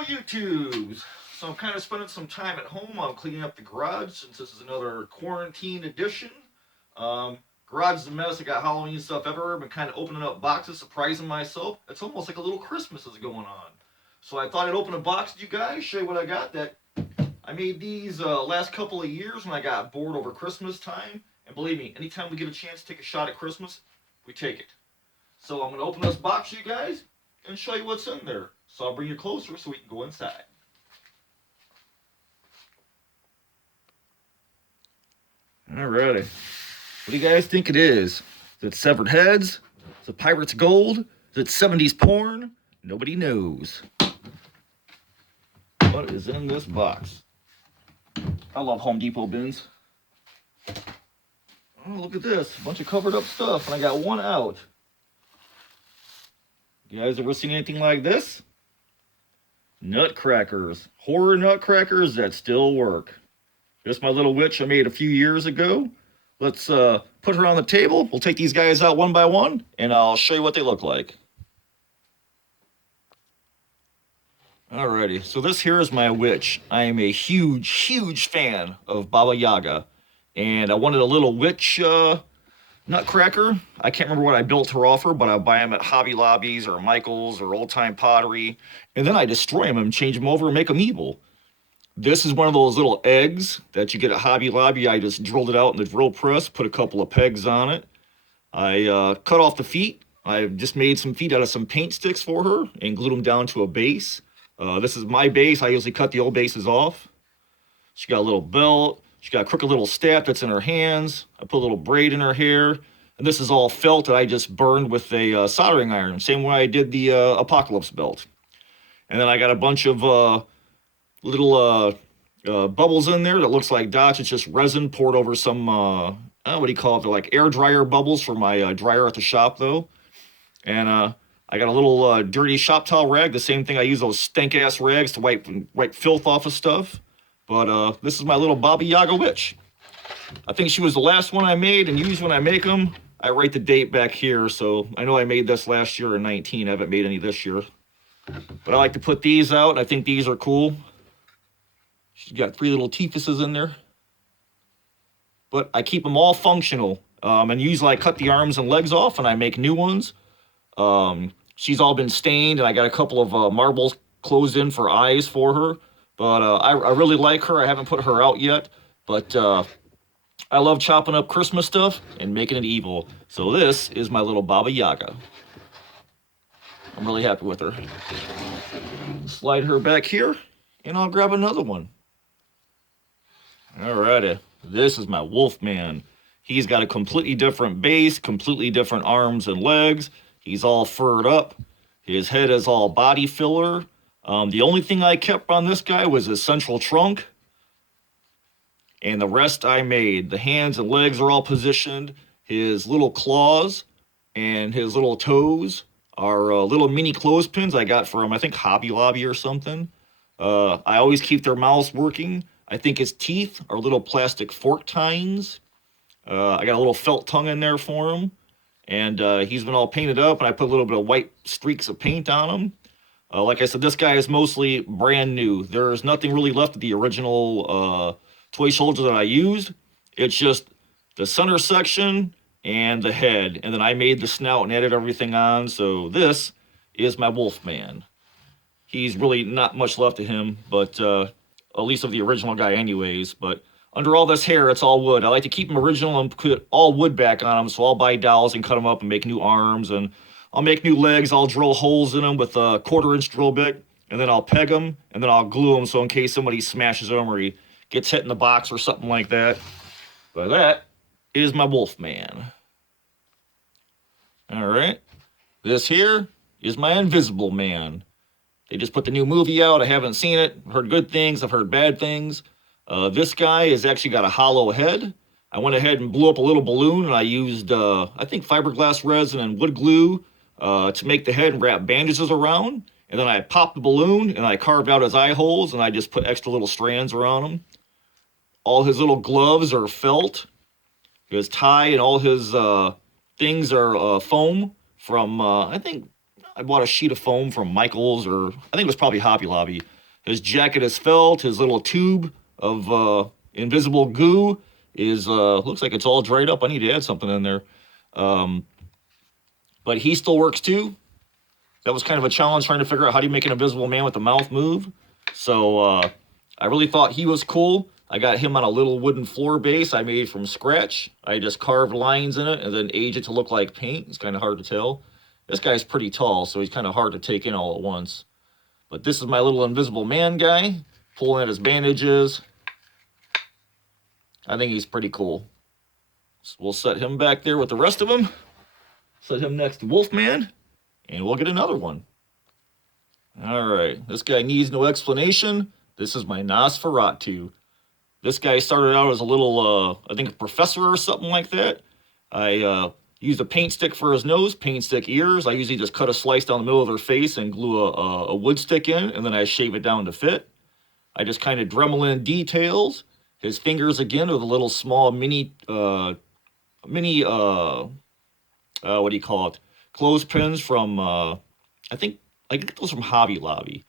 Hello, YouTubes! So I'm kind of spending some time at home. I'm cleaning up the garage since this is another quarantine edition. Um, Garage is a mess. I got Halloween stuff everywhere. I've been kind of opening up boxes, surprising myself. It's almost like a little Christmas is going on. So I thought I'd open a box with you guys, show you what I got. That I made these last couple of years when I got bored over Christmas time. And believe me, anytime we get a chance to take a shot at Christmas, we take it. So I'm going to open this box, you guys, and show you what's in there. So I'll bring you closer so we can go inside. Alrighty. What do you guys think it is? Is it severed heads? Is it pirate's gold? Is it 70s porn? Nobody knows. What is in this box? I love Home Depot bins. Oh, look at this. A bunch of covered up stuff, and I got one out. You guys ever seen anything like this? Nutcrackers. Horror nutcrackers that still work. Just my little witch I made a few years ago. Let's put her on the table. We'll take these guys out one by one, and I'll show you what they look like. Alrighty, so this here is my witch. I am a huge, huge fan of Baba Yaga. And I wanted a little witch nutcracker. I can't remember what I built her off for, but I buy them at Hobby Lobbies or Michael's or Old Time Pottery. And then I destroy them and change them over and make them evil. This is one of those little eggs that you get at Hobby Lobby. I just drilled it out in the drill press, put a couple of pegs on it. I cut off the feet. I just made some feet out of some paint sticks for her and glued them down to a base. This is my base. I usually cut the old bases off. She got a little belt. She got a crooked little staff that's in her hands. I put a little braid in her hair. And this is all felt that I just burned with a soldering iron. Same way I did the Apocalypse belt. And then I got a bunch of little bubbles in there that looks like dots. It's just resin poured over some, what do you call it? They're like air dryer bubbles for my dryer at the shop, though. And I got a little dirty shop towel rag. The same thing I use those stank-ass rags to wipe filth off of stuff. But this is my little Baba Yaga witch. I think she was the last one I made, and usually when I make them, I write the date back here. So I know I made this last year in 19. I haven't made any this year. But I like to put these out. I think these are cool. She's got 3 little teethuses in there. But I keep them all functional. And usually I cut the arms and legs off, and I make new ones. She's all been stained, and I got a couple of marbles closed in for eyes for her. But I really like her. I haven't put her out yet. But I love chopping up Christmas stuff and making it evil. So this is my little Baba Yaga. I'm really happy with her. Slide her back here, and I'll grab another one. Alrighty. This is my Wolfman. He's got a completely different base, completely different arms and legs. He's all furred up. His head is all body filler. The only thing I kept on this guy was his central trunk. And the rest I made. The hands and legs are all positioned. His little claws and his little toes are little mini clothespins I got from, I think, Hobby Lobby or something. I always keep their mouths working. I think his teeth are little plastic fork tines. I got a little felt tongue in there for him. And he's been all painted up, and I put a little bit of white streaks of paint on him. Like I said, this guy is mostly brand new. There's nothing really left of the original toy soldier that I used. It's just the center section and the head. And then I made the snout and added everything on. So this is my Wolfman. He's really not much left of him, but at least of the original guy anyways. But under all this hair, it's all wood. I like to keep them original and put all wood back on them. So I'll buy dowels and cut them up and make new arms. And I'll make new legs. I'll drill holes in them with a 1/4-inch drill bit. And then I'll peg them. And then I'll glue them so in case somebody smashes them or he gets hit in the box or something like that. But that is my Wolfman. All right. This here is my Invisible Man. They just put the new movie out. I haven't seen it. I've heard good things. I've heard bad things. This guy has actually got a hollow head. I went ahead and blew up a little balloon, and I used, I think, fiberglass resin and wood glue to make the head and wrap bandages around. And then I popped the balloon, and I carved out his eye holes, and I just put extra little strands around him. All his little gloves are felt. His tie and all his things are foam from, I think I bought a sheet of foam from Michael's, or I think it was probably Hobby Lobby. His jacket is felt. His little tube of invisible goo is looks like it's all dried up. I need to add something in there. Um, but he still works too. That was kind of a challenge trying to figure out how do you make an invisible man with the mouth move. So I really thought he was cool. I got him on a little wooden floor base I made from scratch. I just carved lines in it and then aged it to look like paint. It's kind of hard to tell. This guy's pretty tall, so he's kind of hard to take in all at once. But this is my little invisible man guy, pulling at his bandages. I think he's pretty cool. So we'll set him back there with the rest of them. Set him next to Wolfman, and we'll get another one. All right, this guy needs no explanation. This is my Nosferatu. This guy started out as a little, I think a professor or something like that. I used a paint stick for his nose, paint stick ears. I usually just cut a slice down the middle of their face and glue a wood stick in, and then I shave it down to fit. I just kind of Dremel in details. His fingers, again, are the little small mini, what do you call it? Clothespins from, I get those from Hobby Lobby.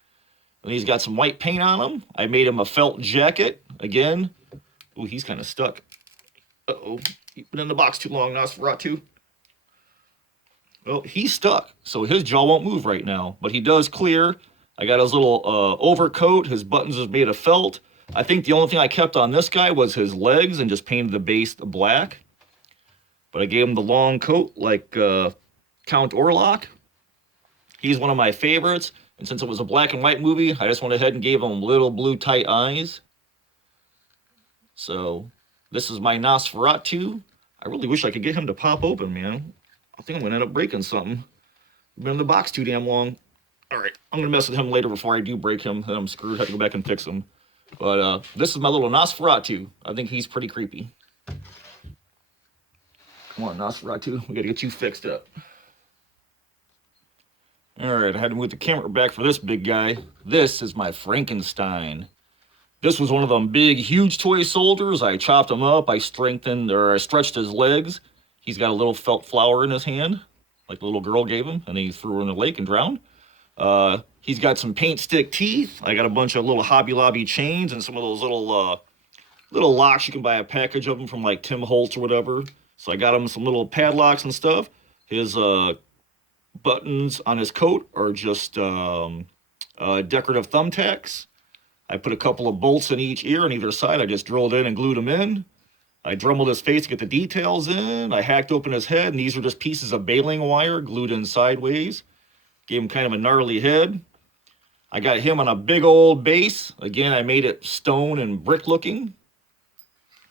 And he's got some white paint on him. I made him a felt jacket. Again. Ooh, he's kind of stuck. Uh-oh. He's been in the box too long, Nosferatu. Well, he's stuck, so his jaw won't move right now. But he does clear. I got his little overcoat. His buttons is made of felt. I think the only thing I kept on this guy was his legs and just painted the base black. But I gave him the long coat like Count Orlok. He's one of my favorites. And since it was a black and white movie, I just went ahead and gave him little blue tight eyes. So this is my Nosferatu. I really wish I could get him to pop open, man. I think I'm going to end up breaking something. I've been in the box too damn long. All right, I'm going to mess with him later before I do break him. Then I'm screwed. I have to go back and fix him. But this is my little Nosferatu. I think he's pretty creepy. Come on, Nosferatu. We got to get you fixed up. All right, I had to move the camera back for this big guy. This is my Frankenstein. This was one of them big, huge toy soldiers. I chopped him up. I stretched his legs. He's got a little felt flower in his hand, like the little girl gave him, and he threw her in the lake and drowned. He's got some paint stick teeth. I got a bunch of little Hobby Lobby chains and some of those little locks. You can buy a package of them from like Tim Holtz or whatever. So I got him some little padlocks and stuff. His buttons on his coat are just decorative thumbtacks. I put a couple of bolts in each ear on either side. I just drilled in and glued them in. I Dremeled his face to get the details in. I hacked open his head, and these are just pieces of baling wire glued in sideways. Gave him kind of a gnarly head. I got him on a big old base. Again, I made it stone and brick looking.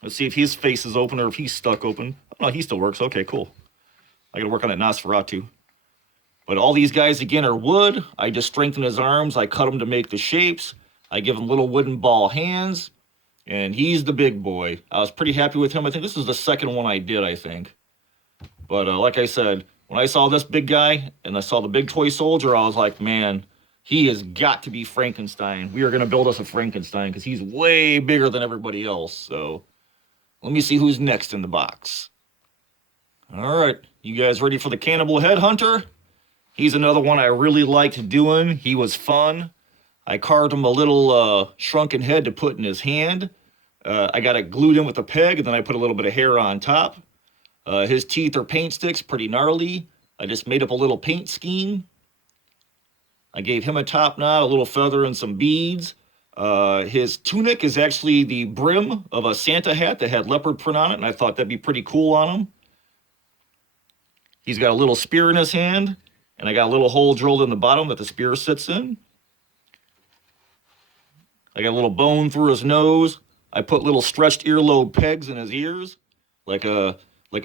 Let's see if his face is open or if he's stuck open. Oh, no, he still works. Okay, cool. I got to work on that Nosferatu. But all these guys, again, are wood. I just strengthen his arms. I cut them to make the shapes. I give him little wooden ball hands. And he's the big boy. I was pretty happy with him. I think this is the second one I did, I think. But like I said, when I saw this big guy and I saw the big toy soldier, I was like, man, he has got to be Frankenstein. We are going to build us a Frankenstein because he's way bigger than everybody else. So let me see who's next in the box. All right, you guys ready for the Cannibal Headhunter? He's another one I really liked doing. He was fun. I carved him a little shrunken head to put in his hand. I got it glued in with a peg, and then I put a little bit of hair on top. His teeth are paint sticks, pretty gnarly. I just made up a little paint scheme. I gave him a top knot, a little feather, and some beads. His tunic is actually the brim of a Santa hat that had leopard print on it, and I thought that'd be pretty cool on him. He's got a little spear in his hand, and I got a little hole drilled in the bottom that the spear sits in. I got a little bone through his nose. I put little stretched earlobe pegs in his ears, like a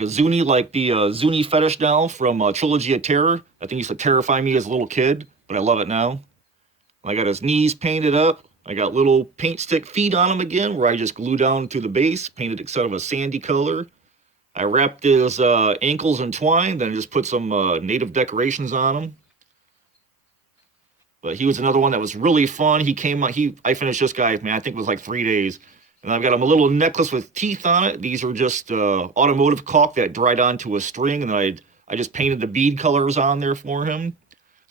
Zuni, like the Zuni fetish doll from Trilogy of Terror. I think used to terrify me as a little kid, but I love it now. I got his knees painted up. I got little paint stick feet on him again, where I just glue down to the base, painted it sort of a sandy color. I wrapped his ankles in twine, then I just put some native decorations on him. But he was another one that was really fun. I finished this guy, man, I think it was like 3 days. And I've got him a little necklace with teeth on it. These are just automotive caulk that dried onto a string, and then I just painted the bead colors on there for him.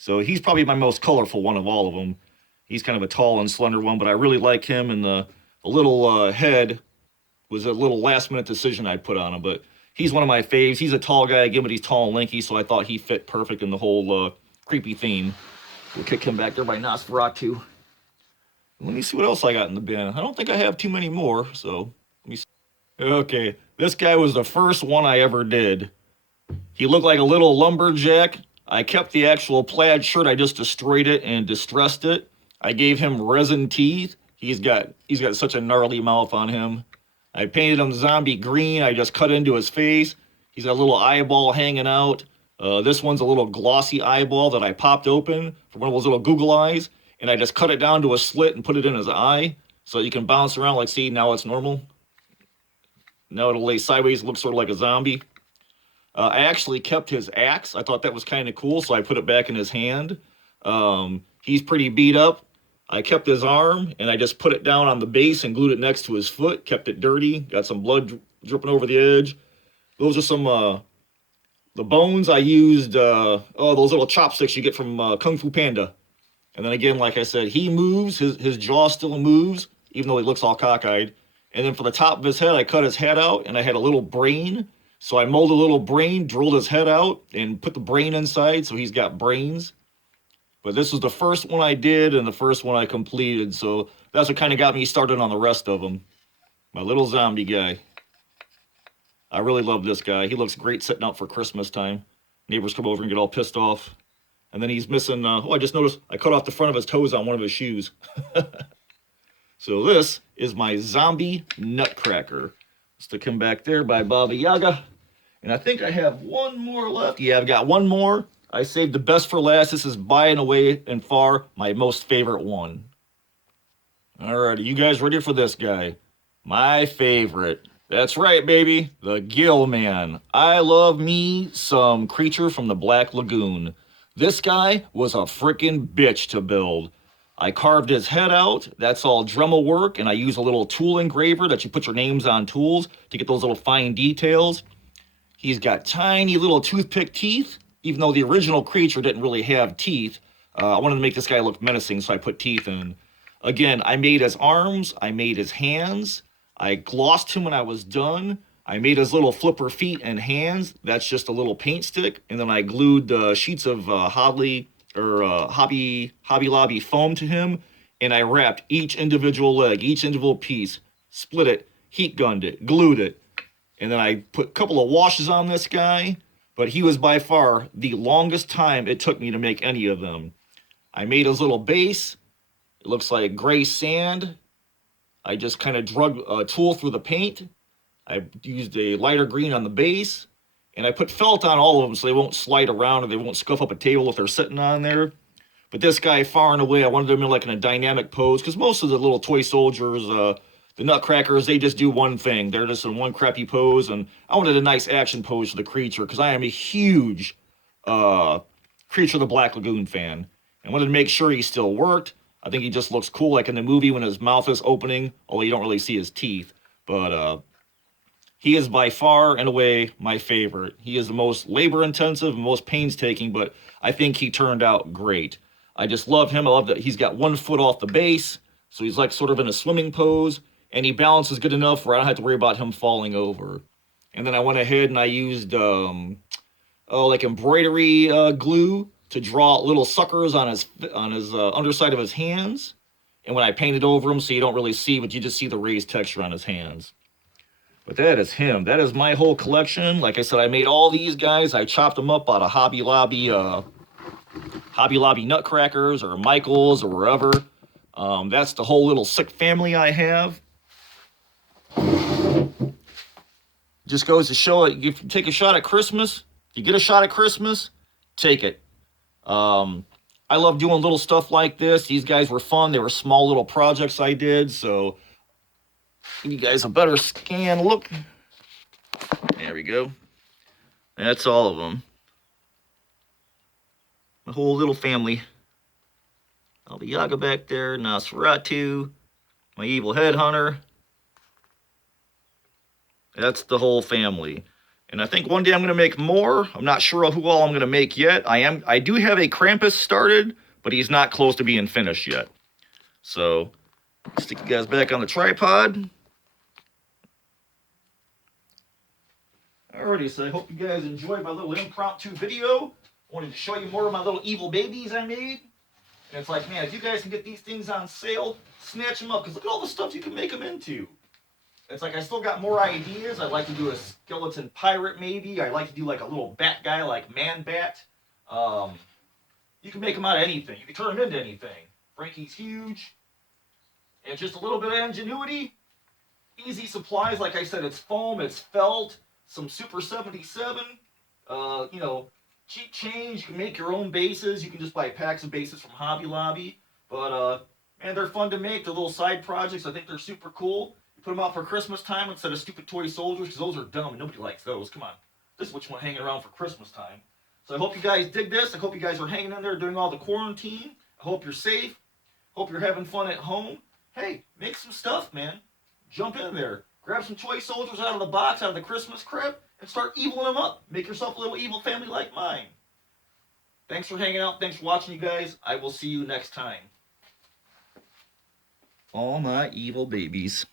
So he's probably my most colorful one of all of them. He's kind of a tall and slender one, but I really like him. And the little head was a little last minute decision I put on him. But he's one of my faves. He's a tall guy again, but he's tall and lanky, so I thought he fit perfect in the whole creepy theme. We'll kick him back there by Nosferatu. Let me see what else I got in the bin. I don't think I have too many more, so let me see. Okay, this guy was the first one I ever did. He looked like a little lumberjack. I kept the actual plaid shirt. I just destroyed it and distressed it. I gave him resin teeth. He's got such a gnarly mouth on him. I painted him zombie green. I just cut into his face. He's got a little eyeball hanging out. This one's a little glossy eyeball that I popped open for one of those little Google eyes, and I just cut it down to a slit and put it in his eye so you can bounce around. Like, see, now it's normal. Now it'll lay sideways, look sort of like a zombie. I actually kept his axe. I thought that was kind of cool, so I put it back in his hand. He's pretty beat up. I kept his arm, and I just put it down on the base and glued it next to his foot, kept it dirty, got some blood dripping over the edge. Those are some, the bones I used, those little chopsticks you get from Kung Fu Panda. And then again, like I said, he moves, his jaw still moves, even though he looks all cockeyed. And then for the top of his head, I cut his head out, and I had a little brain. So I molded a little brain, drilled his head out, and put the brain inside, so he's got brains. But this was the first one I did and the first one I completed, so that's what kind of got me started on the rest of them. My little zombie guy. I really love this guy. He looks great sitting out for Christmas time. Neighbors come over and get all pissed off. And then he's missing, I just noticed I cut off the front of his toes on one of his shoes. So this is my zombie nutcracker. Stick him back there by Baba Yaga. And I think I have one more left. Yeah, I've got one more. I saved the best for last. This is by and away and far my most favorite one. Alrighty, you guys ready for this guy? My favorite. That's right, baby. The Gill Man. I love me some creature from the Black Lagoon. This guy was a freaking bitch to build. I carved his head out. That's all Dremel work, and I use a little tool engraver that you put your names on tools to get those little fine details. He's got tiny little toothpick teeth, even though the original creature didn't really have teeth. I wanted to make this guy look menacing, so I put teeth in. Again, I made his arms, I made his hands, I glossed him when I was done. I made his little flipper feet and hands. That's just a little paint stick, and then I glued sheets of Hobby Lobby foam to him, and I wrapped each individual leg, each individual piece, split it, heat gunned it, glued it, and then I put a couple of washes on this guy, but he was by far the longest time it took me to make any of them. I made his little base. It looks like gray sand. I just kind of drug a tool through the paint. I used a lighter green on the base, and I put felt on all of them so they won't slide around or they won't scuff up a table if they're sitting on there. But this guy, far and away, I wanted them in like in a dynamic pose, because most of the little toy soldiers, the nutcrackers, they just do one thing. They're just in one crappy pose, and I wanted a nice action pose for the creature, because I am a huge Creature of the Black Lagoon fan. I wanted to make sure he still worked. I think he just looks cool, like in the movie when his mouth is opening, although you don't really see his teeth. But he is by far and away my favorite. He is the most labor-intensive and most painstaking, but I think he turned out great. I just love him. I love that he's got 1 foot off the base, so he's like sort of in a swimming pose, and he balances good enough where I don't have to worry about him falling over. And then I went ahead and I used like embroidery glue to draw little suckers on his underside of his hands. And when I painted over him, so you don't really see, but you just see the raised texture on his hands. But that is him. That is my whole collection. Like I said, I made all these guys. I chopped them up out of Hobby Lobby nutcrackers or Michael's or wherever. That's the whole little sick family I have. Just goes to show it. You take a shot at Christmas. You get a shot at Christmas, take it. I love doing little stuff like this. These guys were fun. They were small little projects I did. So give you guys a better scan look. There we go. That's all of them. My whole little family. Baba Yaga back there, Nosferatu, my evil headhunter. That's the whole family. And I think one day I'm going to make more. I'm not sure who all I'm going to make yet. I do have a Krampus started, but he's not close to being finished yet. So, stick you guys back on the tripod. Alrighty, so I hope you guys enjoyed my little impromptu video. I wanted to show you more of my little evil babies I made. And it's like, man, if you guys can get these things on sale, snatch them up, because look at all the stuff you can make them into. It's like I still got more ideas. I'd like to do a skeleton pirate, maybe. I'd like to do like a little bat guy, like Man Bat. You can make them out of anything. You can turn them into anything. Frankie's huge. And just a little bit of ingenuity. Easy supplies. Like I said, it's foam, it's felt, some Super 77. You know, cheap change. You can make your own bases. You can just buy packs of bases from Hobby Lobby. But, man, they're fun to make. They're little side projects. I think they're super cool. Put them out for Christmas time instead of stupid toy soldiers, because those are dumb and nobody likes those. Come on. This is what you want hanging around for Christmas time. So I hope you guys dig this. I hope you guys are hanging in there during all the quarantine. I hope you're safe. Hope you're having fun at home. Hey, make some stuff, man. Jump in there. Grab some toy soldiers out of the box, out of the Christmas crib, and start eviling them up. Make yourself a little evil family like mine. Thanks for hanging out. Thanks for watching, you guys. I will see you next time. All my evil babies.